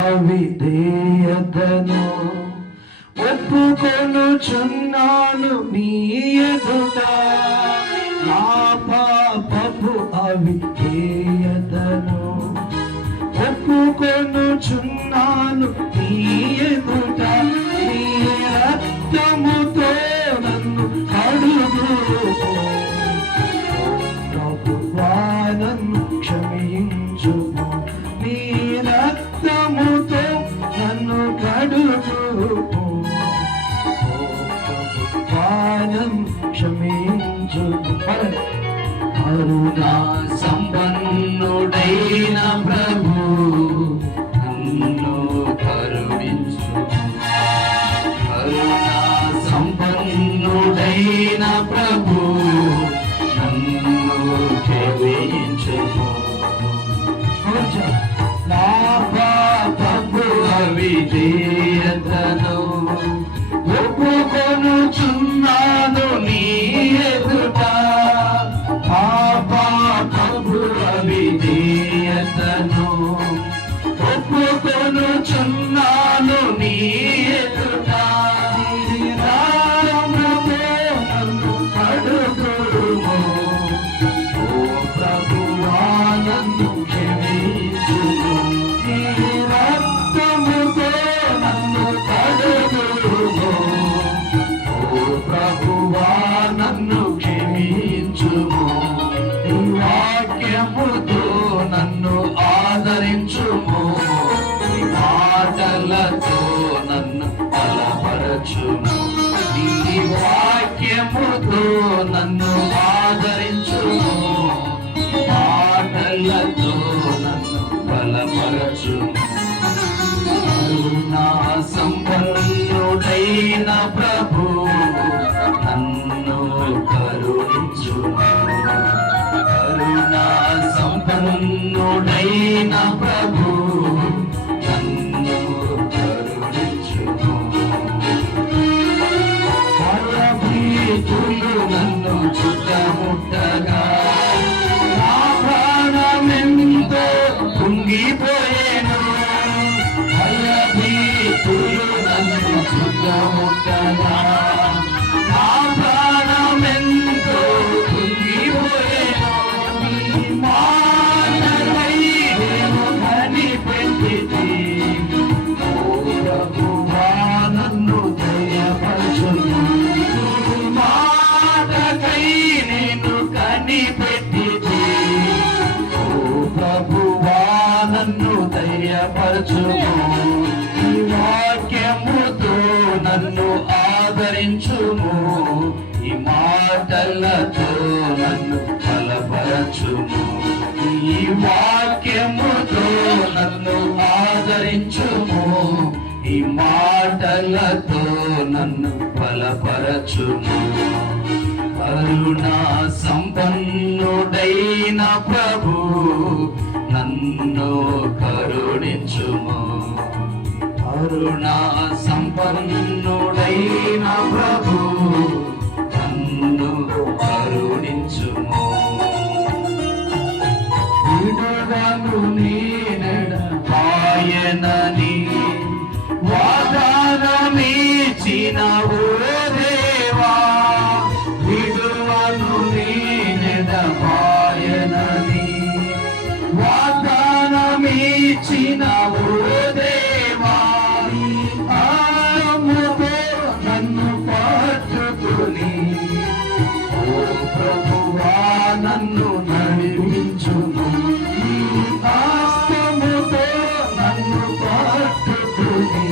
విధేయతను ఒప్పుకొనుచున్నాను నీ ఎదుట, నా పాపపు అవిధేయతను ఒప్పుకొనుచున్నాను నీ ఎదుట, నీ రక్తముతో నన్ను కడుగు ప్రభువా, నన్ను క్షమించుము, నీ రక్తముతో నన్ను కడుగు క్షమించుము. కరుణా సంపన్నుడైన ప్రభు నన్ను కరుణించు, కరుణా సంపన్నుడైన ప్రభు నన్ను క్షమించుము. నా పాపపు అవిధేయతను ఒప్పుకొనుచున్నాను నీ ఎదుట, నా పాపపు అవిధేయతను ఒప్పుకొనుచున్నాను నీ ఎదుట, నన్ను కడుగుము, ఓ ప్రభువా నన్ను క్షమించుము, నీ రక్తముతో నన్ను కడుగుము, ఓ ప్రభువా నన్ను క్షమించుము, నీ వాక్యముతో నన్ను ఆదరించుము, నీ మాటలతో నన్ను బలపరచుము, నీ వాక్యముతో నన్ను ఆదరించుము, మాటలతో నన్ను బలపరచుము. కరుణా సంపన్నుడైన ప్రభు నన్ను కరుణించుము, కరుణా సంపన్నుడైన ప్రభు నన్ను కరుణించుము. భయభీతులు నన్ను చుట్టముట్టగా నా ప్రాణమెంతో కుంగిపోయేను, భయభీతులు నన్ను చుట్టముట్టగా నా ప్రాణమెంతో కుంగిపోయేను, నీ మాటలై నేను కనిపెట్టితి, ఓ ప్రభువా నన్ను దయపరచుము, నీ మాటకై నేను కనిపెట్టితి, ఓ ప్రభువా నన్ను దయపరచుము, నీ వాక్యముతో నన్ను ఆదరించుము, ఈ మాటలతో నన్ను బలపరచుము, ఈ వాక్యముతో నన్ను ఆదరించుము, ఈ మాటలతో నన్ను బలపరచుము. కరుణా సంపన్నుడైన ప్రభు నన్ను కరుణించుము, కరుణా సంపన్నుడైన ప్రభు నన్ను కరుణించుము. విడువను నేనెడబాయనని వాగ్దానమిచ్చిన ఓ దేవా, విడువను నేనెడబాయనని వాగ్దానమిచ్చిన ఓ దేవా, ఆముతో నన్ను పట్టుకుని, ఓ ప్రభువా నన్ను నడిపించుము, నీ హస్తముతో నన్ను పట్టుకుని,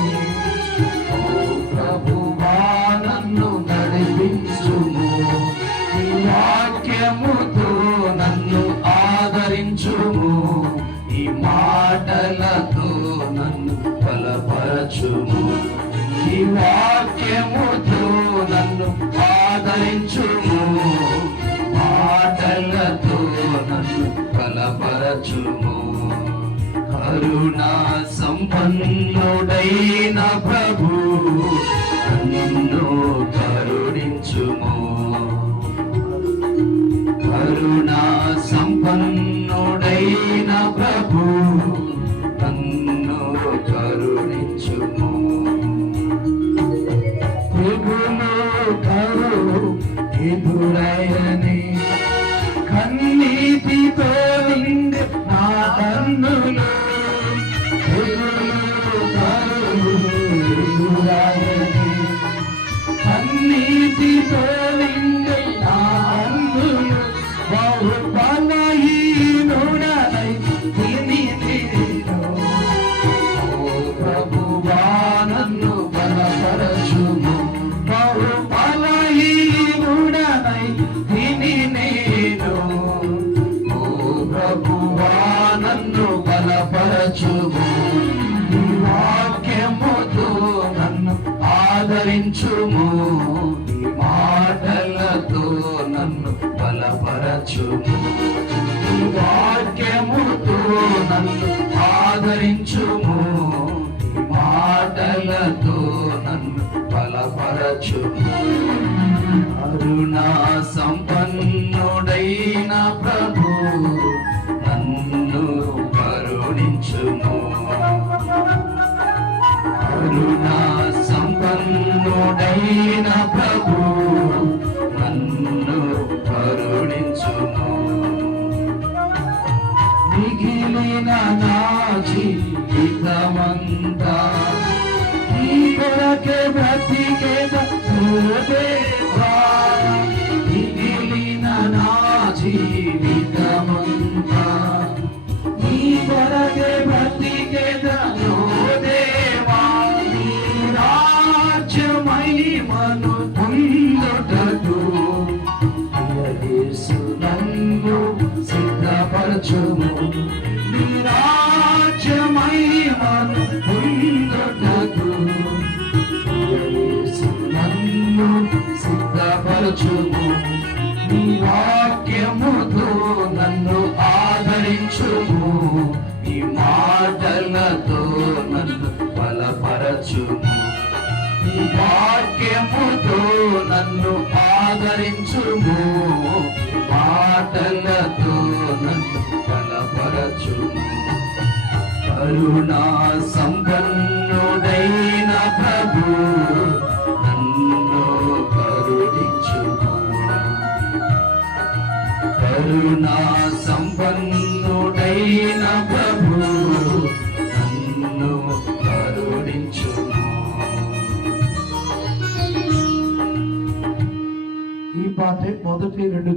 ఓ ప్రభువా నన్ను నడిపించుము, నీ వాక్యముతో నన్ను ఆదరించుము, ఈ మాటలతో నన్ను బలపరచుము, ఈ వాక్యముతో నన్ను ఆదరించుము, మాటలతో నన్ను బలపరచుము. కరుణా సంపన్నుడైన ప్రభు నన్ను కరుణించుము, కరుణా సంపన్నుడైన ప్రభు నన్ను ఆదరించుము, నీ మాటలతో నన్ను బలపరచుము, నీ వాక్యముతో నన్ను ఆదరించుము, నీ మాటలతో నన్ను బలపరచుము. కరుణా సంపన్నుడైన ప్రభు నన్ను కరుణించుము, కరుణా సంపన్నుడైన ప్రభు నన్ను కరుణించుము. మిగిలిన నా జీవితమంతా నీ కొరకే బ్రతికేదా ఓ దేవా, మిగిలిన నా జీవితమంతా నీ కొరకే బ్రతికేదా ఓ దేవా, నీ రాజ్యమహిమను పొందుటకు యేసు నన్ను సిద్ధపరచుము, నీ రాజ్యమహిమను పొందుటకు యేసు నన్ను సిద్ధపరచుము, నీ వాక్యముతో నన్ను ఆదరించుము, నీ మాటలతో నన్ను బలపరచుము, నీ వాక్యముతో నన్ను ఆదరించుము, మాటలతో నన్ను బలపరచుము. కరుణా సంపన్నుడైన ప్రభు నన్ను కరుణించుము, కరుణా సంపన్నుడైన ప్రభు నన్ను కరుణించుము. ఈ పాటే మొదటి 2